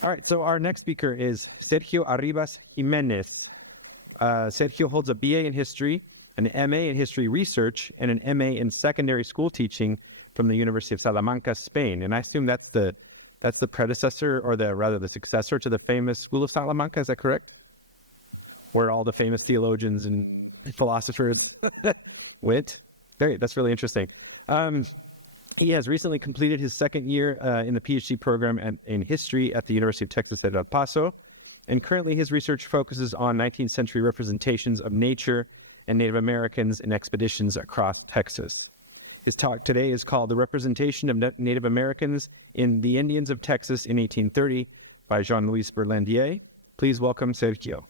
All right, so our next speaker is Sergio Arribas Jiménez. Sergio holds a BA in history, an MA in history research, and an MA in secondary school teaching from the University of Salamanca, Spain. And I assume that's the predecessor, or the successor to the famous School of Salamanca. Is that correct? Where all the famous theologians and philosophers went. That's really interesting. He has recently completed his second year in the PhD program in history at the University of Texas at El Paso, and currently his research focuses on 19th century representations of nature and Native Americans in expeditions across Texas. His talk today is called "The Representation of Native Americans in the Indians of Texas in 1830" by Jean Louis Berlandier. Please welcome Sergio.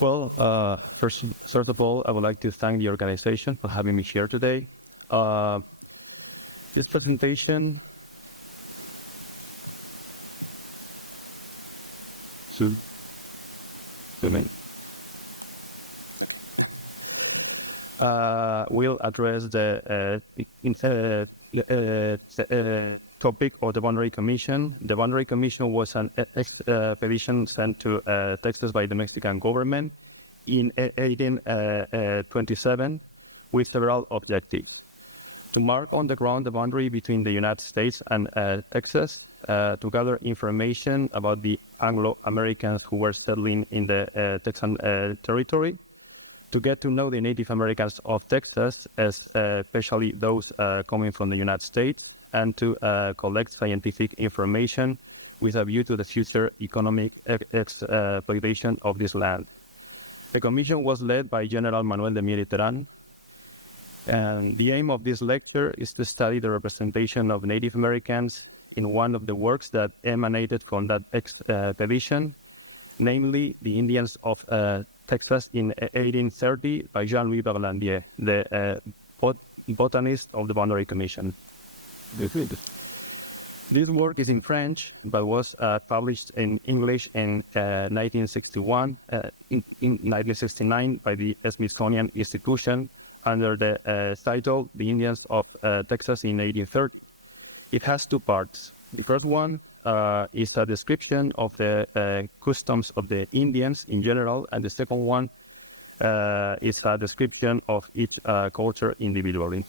Well, first of all, I would like to thank the organization for having me here today. This presentation will address the topic of the Boundary Commission. The Boundary Commission was an expedition sent to Texas by the Mexican government in 1827 with several objectives: to mark on the ground the boundary between the United States and Texas, to gather information about the Anglo-Americans who were settling in the Texan territory, to get to know the Native Americans of Texas, especially those coming from the United States, and to collect scientific information with a view to the future economic exploitation of this land. The commission was led by General Manuel de Mier, and the aim of this lecture is to study the representation of Native Americans in one of the works that emanated from that expedition, namely The Indians of Texas in 1830 by Jean Louis Berlandier, the botanist of the Boundary Commission. This work is in French, but was published in English in 1961, in 1969 by the Smithsonian Institution under the title The Indians of Texas in 1830. It has two parts. The first one is a description of the customs of the Indians in general, and the second one is a description of each culture individually.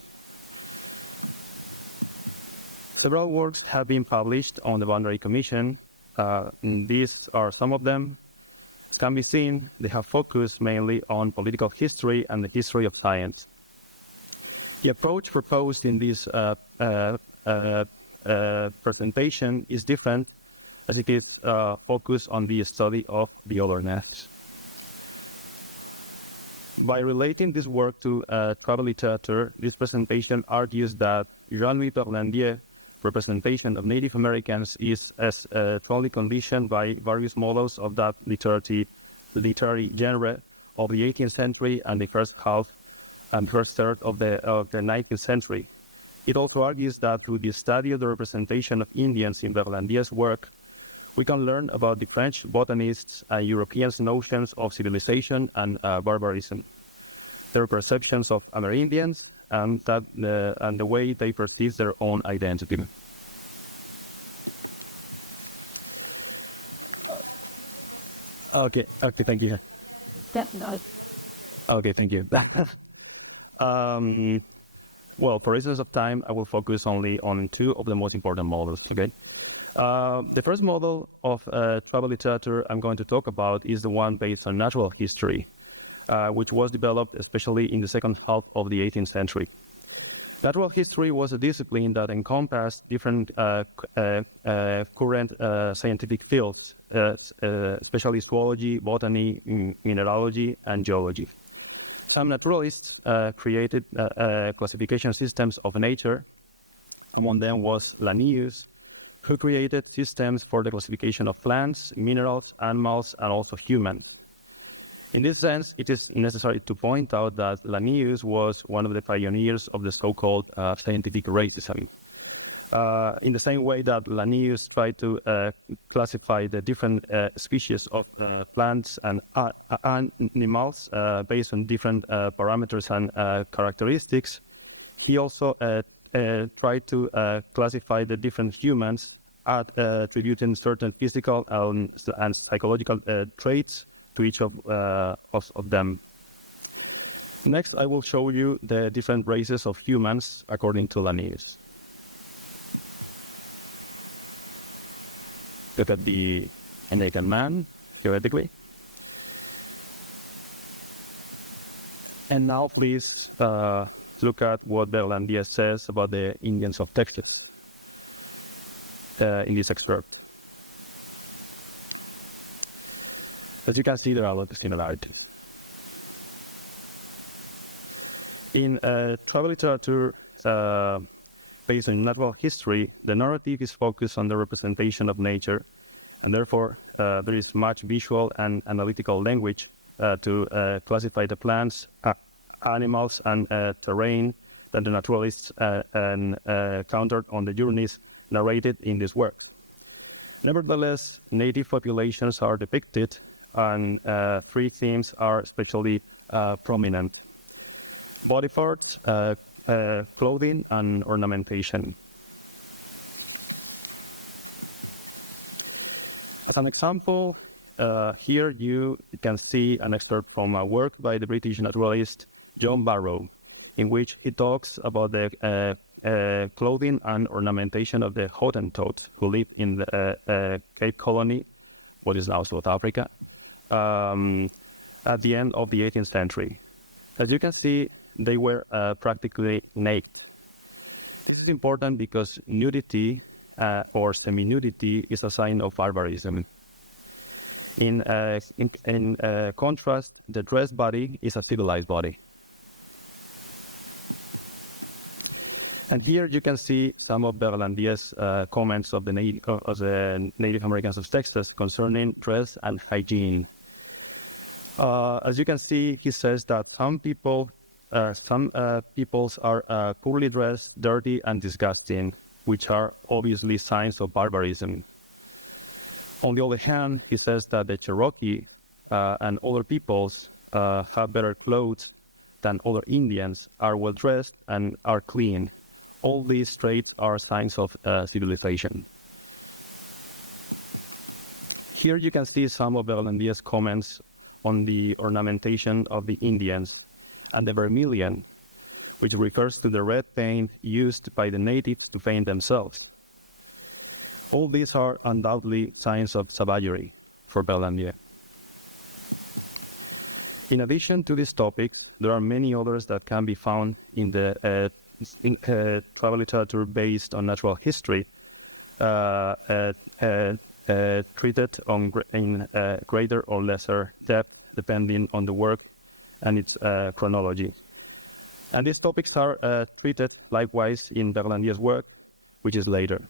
Several works have been published on the Boundary Commission. These are some of them. Can be seen, they have focused mainly on political history and the history of science. The approach proposed in this presentation is different, as it is focused on the study of the otherness. By relating this work to tribal literature, this presentation argues that Jean Louis Berlandier's representation of Native Americans is as strongly conditioned by various models of that literary genre of the 18th century and the first half and first third of the 19th century. It also argues that through the study of the representation of Indians in Berlandier's work, we can learn about the French botanists and Europeans' notions of civilization and barbarism, their perceptions of Amerindians, and the way they perceive their own identity. Okay, thank you. Okay, thank you. Well, for reasons of time, I will focus only on two of the most important models. Okay. The first model of tribal literature I'm going to talk about is the one based on natural history, which was developed especially in the second half of the 18th century. Natural history was a discipline that encompassed different current scientific fields, especially zoology, botany, mineralogy, and geology. Some naturalists created classification systems of nature. Among them was Linnaeus, who created systems for the classification of plants, minerals, animals, and also humans. In this sense, it is necessary to point out that Linnaeus was one of the pioneers of the so-called scientific racism. In the same way that Linnaeus tried to classify the different species of plants and animals based on different parameters and characteristics, he also tried to classify the different humans, attributing certain physical and psychological traits to each of them. Next, I will show you the different races of humans according to Linnaeus. Look at the innate man, theoretically. And now please look at what Berlandier says about the Indians of Texas in this excerpt. As you can see, there are a lot of similarities. In travel literature based on natural history, the narrative is focused on the representation of nature, and therefore there is much visual and analytical language to classify the plants, animals, and terrain that the naturalists encountered on the journeys narrated in this work. Nevertheless, native populations are depicted, and three themes are especially prominent: body parts, clothing, and ornamentation. As an example, here you can see an excerpt from a work by the British naturalist John Barrow, in which he talks about the clothing and ornamentation of the Hottentots who live in the Cape Colony, what is now South Africa, at the end of the 18th century. As you can see, they were practically naked. This is important because nudity or semi-nudity is a sign of barbarism. In contrast, the dressed body is a civilized body. And here you can see some of Berlandier's comments of the Native Americans of Texas concerning dress and hygiene. As you can see, he says that some peoples are poorly dressed, dirty, and disgusting, which are obviously signs of barbarism. On the other hand, he says that the Cherokee and other peoples have better clothes than other Indians, are well dressed, and are clean. All these traits are signs of civilization. Here you can see some of Berlandier's comments on the ornamentation of the Indians and the vermilion, which refers to the red paint used by the natives to paint themselves. All these are undoubtedly signs of savagery for Berlandier. In addition to these topics, there are many others that can be found in the travel literature based on natural history, treated in greater or lesser depth depending on the work and its chronology. And these topics are treated likewise in Berlandier's work, which is later.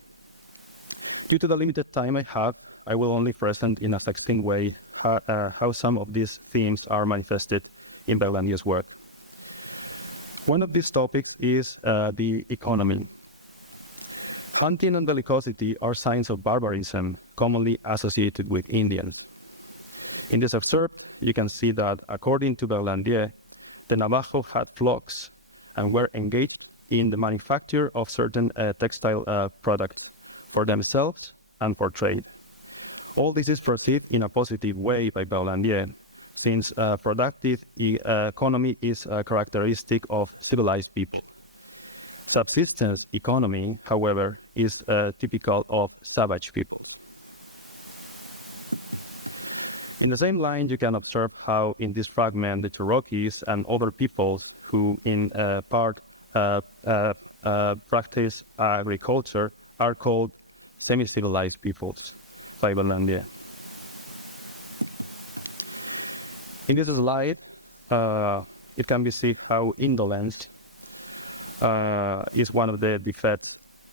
Due to the limited time I have, I will only present in a succinct way how some of these themes are manifested in Berlandier's work. One of these topics is the economy. Hunting and bellicosity are signs of barbarism commonly associated with Indians. In this excerpt, you can see that, according to Berlandier, the Navajo had flocks and were engaged in the manufacture of certain textile products for themselves and for trade. All this is perceived in a positive way by Berlandier, since productive economy is a characteristic of civilized people. Subsistence economy, however, is typical of savage people. In the same line, you can observe how in this fragment the Cherokees and other peoples who in part practice agriculture are called semi-civilized peoples by Berlandier. In this slide, it can be seen how indolence is one of the defects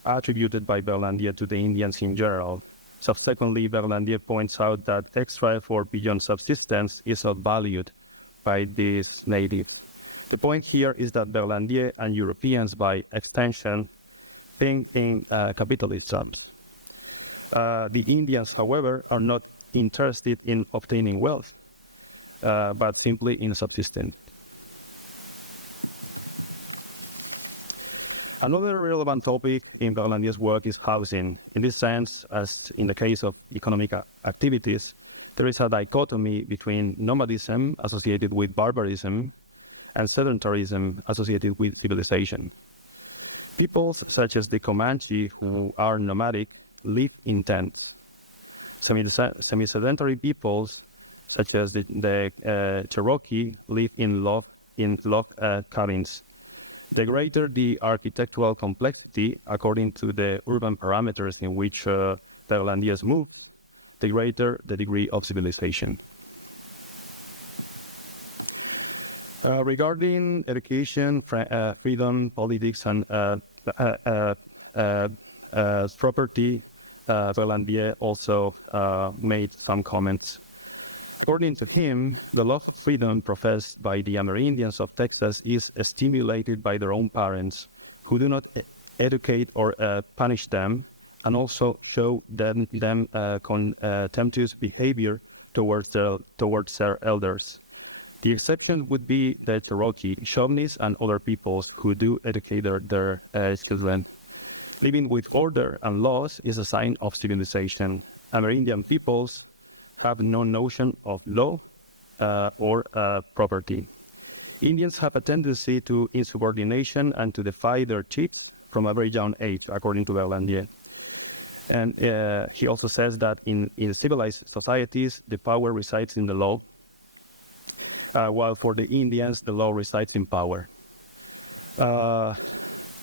attributed by Berlandier to the Indians in general. Subsequently, Berlandier points out that textile for beyond subsistence is outvalued by this native. The point here is that Berlandier and Europeans, by extension, think in capitalist terms. The Indians, however, are not interested in obtaining wealth, but simply in subsistence. Another relevant topic in Berlandier's work is housing. In this sense, as in the case of economic activities, there is a dichotomy between nomadism associated with barbarism and sedentarism associated with civilization. Peoples such as the Comanche, who are nomadic, live in tents. Semi-sedentary peoples such as the Cherokee live in log cabins. The greater the architectural complexity, according to the urban parameters in which Berlandier moves, the greater the degree of civilization. Regarding education, freedom, politics, and property, Berlandier also made some comments. According to him, the love of freedom professed by the Amerindians of Texas is stimulated by their own parents, who do not educate or punish them, and also show them contemptuous behavior towards their elders. The exception would be the Cherokee, Shawnees, and other peoples who do educate their children. Living with order and laws is a sign of civilization. Amerindian peoples have no notion of law or property. Indians have a tendency to insubordination and to defy their chiefs from a very young age, according to Berlandier. And he also says that in civilized societies, the power resides in the law, while for the Indians, the law resides in power.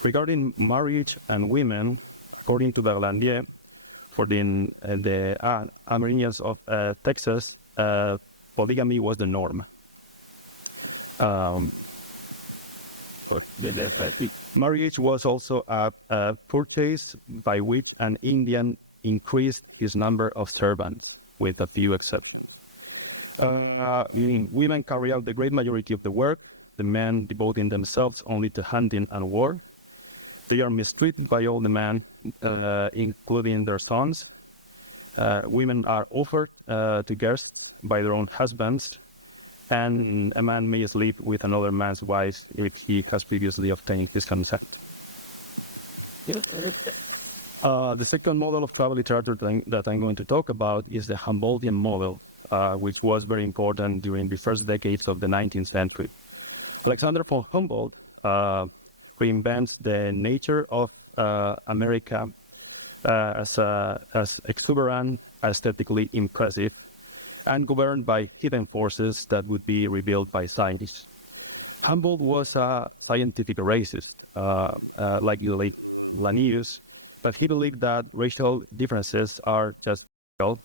Regarding marriage and women, according to Berlandier, for the Amerindians of Texas, polygamy was the norm. Marriage was also a purchase by which an Indian increased his number of servants, with a few exceptions. Women carry out the great majority of the work, the men devoting themselves only to hunting and war. They are mistreated by all the men, including their sons. Women are offered to guests by their own husbands, and a man may sleep with another man's wife if he has previously obtained his consent. The second model of travel literature that I'm going to talk about is the Humboldtian model, which was very important during the first decades of the 19th century. Alexander von Humboldt reinvents the nature of America as exuberant, aesthetically impressive, and governed by hidden forces that would be revealed by scientists. Humboldt was a scientific racist, like Linnaeus, but he believed that racial differences are just real.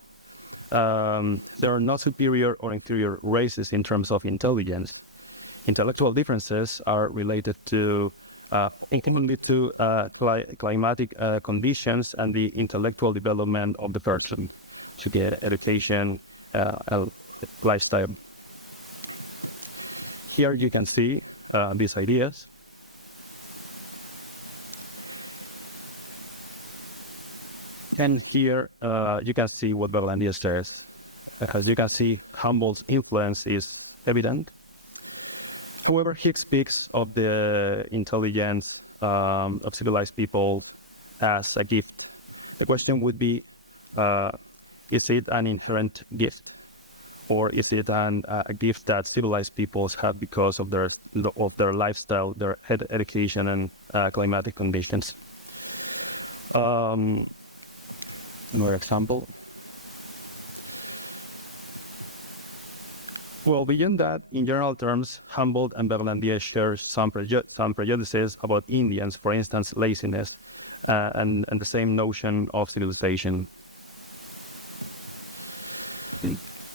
There are no superior or inferior races in terms of intelligence. Intellectual differences are related to climatic conditions and the intellectual development of the person, to get education, lifestyle. Here you can see these ideas. And here you can see what Berlandier says. As you can see, Humboldt's influence is evident. However, he speaks of the intelligence of civilized people as a gift. The question would be, is it an inherent gift, or is it a gift that civilized peoples have because of their lifestyle, their education, and climatic conditions? Another example. Well, beyond that, in general terms, Humboldt and Berlandier share some prejudices about Indians, for instance, laziness, and the same notion of civilization.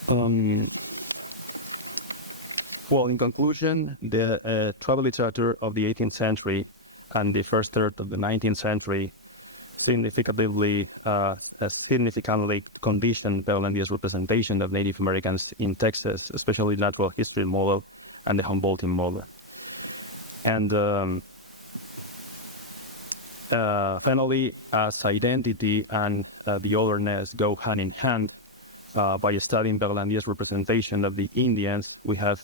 Well, in conclusion, the travel literature of the 18th century and the first third of the 19th century significantly conditioned Berlandier's representation of Native Americans in Texas, especially the natural history model and the Humboldtian model. And Finally, as identity and the otherness go hand in hand, by studying Berlandier's representation of the Indians, we have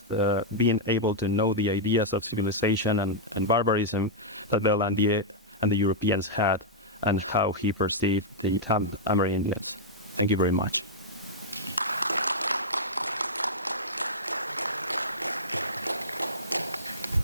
been able to know the ideas of civilization and barbarism that Berlandier and the Europeans had, and how he perceived the inhabitants Americans. Thank you very much.